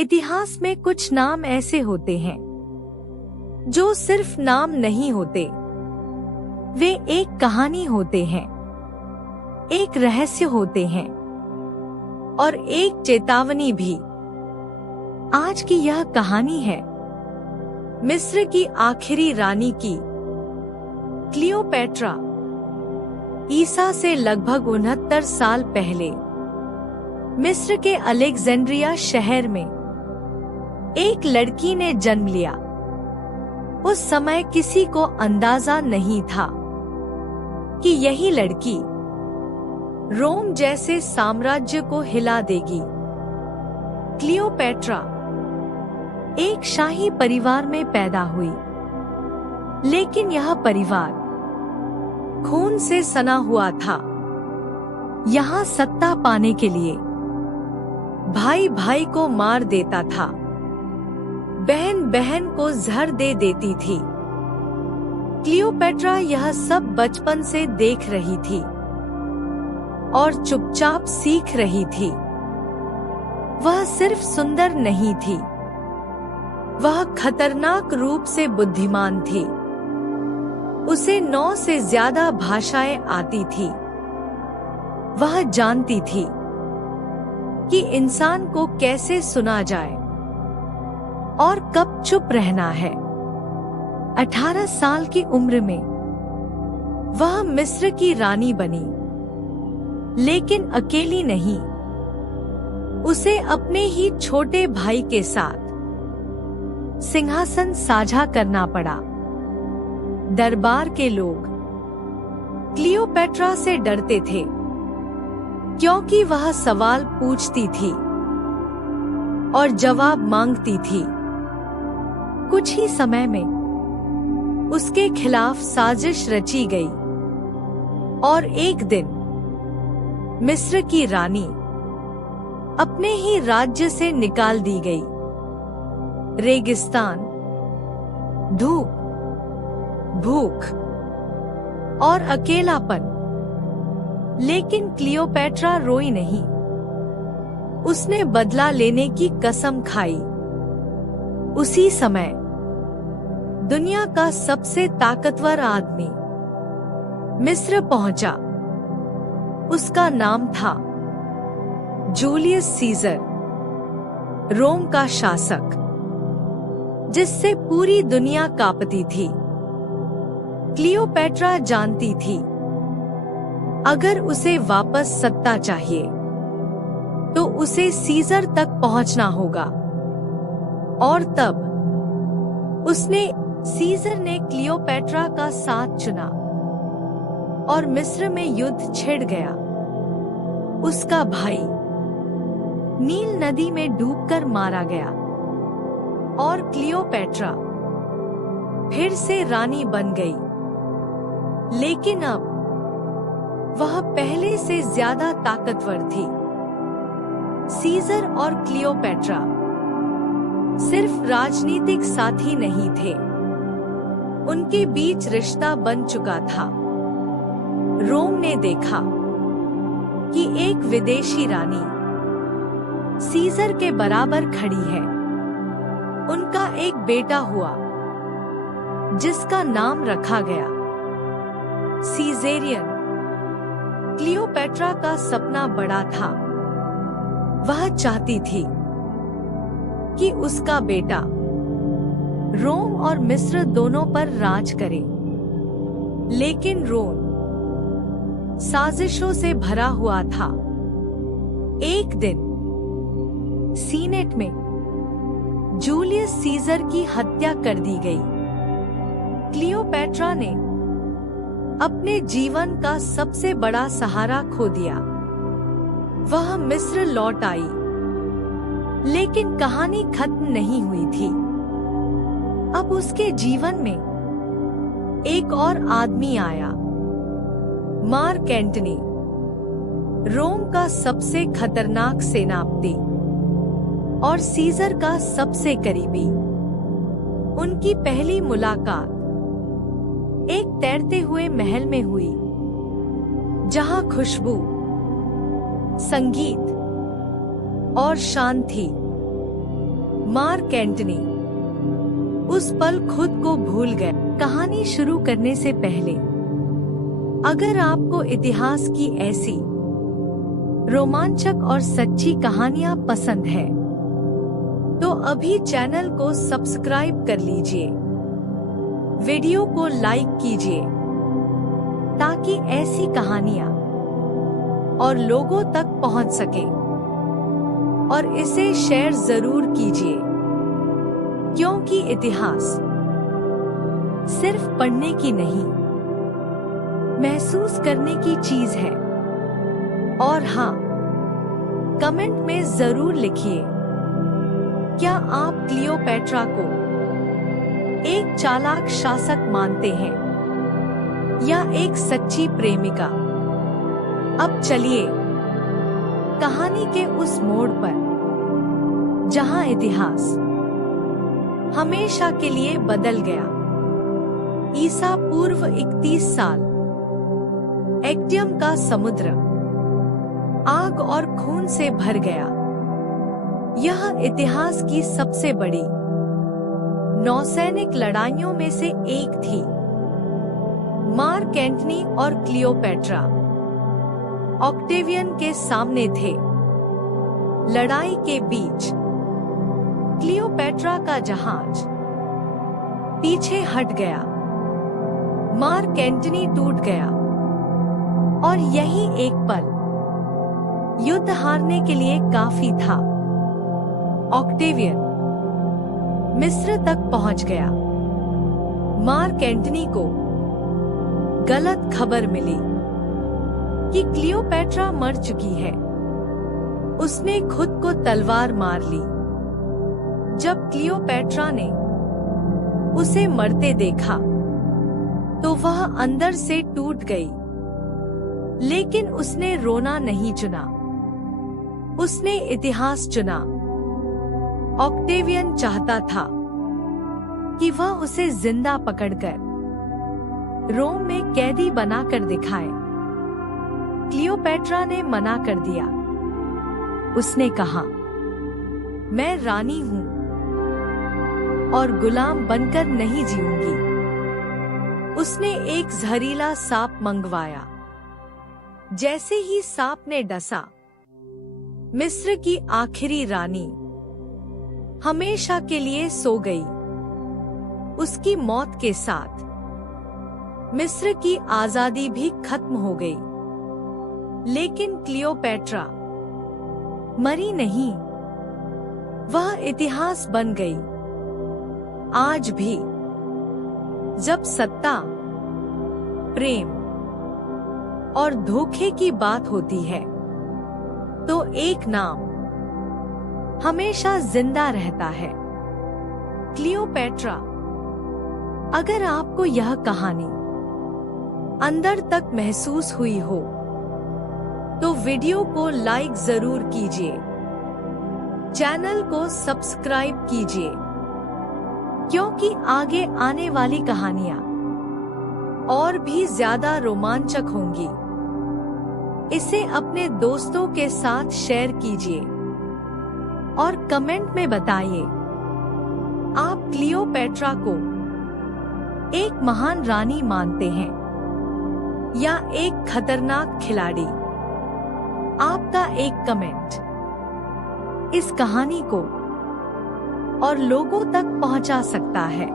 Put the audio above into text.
इतिहास में कुछ नाम ऐसे होते हैं जो सिर्फ नाम नहीं होते, वे एक कहानी होते हैं, एक रहस्य होते हैं और एक चेतावनी भी। आज की यह कहानी है मिस्र की आखिरी रानी की, क्लियोपेट्रा। ईसा से लगभग 69 साल पहले मिस्र के अलेक्जेंड्रिया शहर में एक लड़की ने जन्म लिया। उस समय किसी को अंदाजा नहीं था कि यही लड़की रोम जैसे साम्राज्य को हिला देगी। क्लियोपेट्रा एक शाही परिवार में पैदा हुई, लेकिन यह परिवार खून से सना हुआ था। यहाँ सत्ता पाने के लिए भाई भाई को मार देता था, बहन बहन को जहर दे देती थी। क्लियोपेट्रा यह सब बचपन से देख रही थी और चुपचाप सीख रही थी। वह सिर्फ सुंदर नहीं थी, वह खतरनाक रूप से बुद्धिमान थी। उसे 9 से ज्यादा भाषाएं आती थी। वह जानती थी कि इंसान को कैसे सुना जाए और कब चुप रहना है। 18 साल की उम्र में वह मिस्र की रानी बनी, लेकिन अकेली नहीं। उसे अपने ही छोटे भाई के साथ सिंहासन साझा करना पड़ा। दरबार के लोग क्लियोपेट्रा से डरते थे, क्योंकि वह सवाल पूछती थी और जवाब मांगती थी। कुछ ही समय में उसके खिलाफ साजिश रची गई और एक दिन मिस्र की रानी अपने ही राज्य से निकाल दी गई। रेगिस्तान, धूप, भूख और अकेलापन। लेकिन क्लियोपेट्रा रोई नहीं। उसने बदला लेने की कसम खाई। उसी समय दुनिया का सबसे ताकतवर आदमी मिस्र पहुंचा। उसका नाम था जूलियस सीजर, रोम का शासक, जिससे पूरी दुनिया कांपती थी। क्लियोपेट्रा जानती थी, अगर उसे वापस सत्ता चाहिए तो उसे सीजर तक पहुंचना होगा। और तब सीजर ने क्लियोपेट्रा का साथ चुना और मिस्र में युद्ध छिड़ गया। उसका भाई नील नदी में डूबकर मारा गया और क्लियोपेट्रा फिर से रानी बन गई। लेकिन अब वह पहले से ज्यादा ताकतवर थी। सीजर और क्लियोपेट्रा सिर्फ राजनीतिक साथी नहीं थे, उनके बीच रिश्ता बन चुका था। रोम ने देखा कि एक विदेशी रानी सीजर के बराबर खड़ी है। उनका एक बेटा हुआ, जिसका नाम रखा गया सीजेरियन। क्लियोपेट्रा का सपना बड़ा था। वह चाहती थी कि उसका बेटा रोम और मिस्र दोनों पर राज करे। लेकिन रोम साजिशों से भरा हुआ था। एक दिन सीनेट में जूलियस सीजर की हत्या कर दी गई। क्लियोपेट्रा ने अपने जीवन का सबसे बड़ा सहारा खो दिया। वह मिस्र लौट आई, लेकिन कहानी खत्म नहीं हुई थी। अब उसके जीवन में एक और आदमी आया, मार्क एंटनी, रोम का सबसे खतरनाक सेनापति और सीजर का सबसे करीबी। उनकी पहली मुलाकात एक तैरते हुए महल में हुई, जहां खुशबू, संगीत और शांति थी। मार्क एंटनी उस पल खुद को भूल गए। कहानी शुरू करने से पहले अगर आपको इतिहास की ऐसी रोमांचक और सच्ची कहानियां पसंद है तो अभी चैनल को सब्सक्राइब कर लीजिए, वीडियो को लाइक कीजिए ताकि ऐसी कहानियां और लोगों तक पहुंच सके, और इसे शेयर जरूर कीजिए क्योंकि इतिहास सिर्फ पढ़ने की नहीं, महसूस करने की चीज है। और हाँ, कमेंट में जरूर लिखिए, क्या आप क्लियोपैट्रा को एक चालाक शासक मानते हैं या एक सच्ची प्रेमिका? अब चलिए कहानी के उस मोड़ पर जहां इतिहास हमेशा के लिए बदल गया। ईसा पूर्व 31 साल एक्टियम का समुद्र आग और खून से भर गया। यह इतिहास की सबसे बड़ी नौसैनिक लड़ाइयों में से एक थी। मार्क एंटनी और क्लियोपैट्रा ऑक्टेवियन के सामने थे। लड़ाई के बीच क्लियोपैट्रा का जहाज पीछे हट गया, मार्क एंटनी टूट गया, और यही एक पल युद्ध हारने के लिए काफी था। ऑक्टेवियन मिस्र तक पहुंच गया। मार्क एंटनी को गलत खबर मिली कि क्लियोपैट्रा मर चुकी है। उसने खुद को तलवार मार ली। जब क्लियोपैट्रा ने उसे मरते देखा तो वह अंदर से टूट गई, लेकिन उसने रोना नहीं चुना, उसने इतिहास चुना। ऑक्टेवियन चाहता था कि वह उसे जिंदा पकड़कर रोम में कैदी बनाकर दिखाए। क्लियोपैट्रा ने मना कर दिया। उसने कहा, मैं रानी हूं और गुलाम बनकर नहीं जीऊंगी। उसने एक जहरीला सांप मंगवाया। जैसे ही सांप ने डसा, मिस्र की आखिरी रानी हमेशा के लिए सो गई। उसकी मौत के साथ मिस्र की आजादी भी खत्म हो गई। लेकिन क्लियोपैट्रा मरी नहीं, वह इतिहास बन गई। आज भी जब सत्ता, प्रेम और धोखे की बात होती है तो एक नाम हमेशा जिंदा रहता है, क्लियोपैट्रा। अगर आपको यह कहानी अंदर तक महसूस हुई हो तो वीडियो को लाइक जरूर कीजिए, चैनल को सब्सक्राइब कीजिए क्योंकि आगे आने वाली कहानियां और भी ज्यादा रोमांचक होंगी। इसे अपने दोस्तों के साथ शेयर कीजिए और कमेंट में बताइए, आप क्लियोपैट्रा को एक महान रानी मानते हैं या एक खतरनाक खिलाड़ी? आपका एक कमेंट इस कहानी को और लोगों तक पहुंचा सकता है।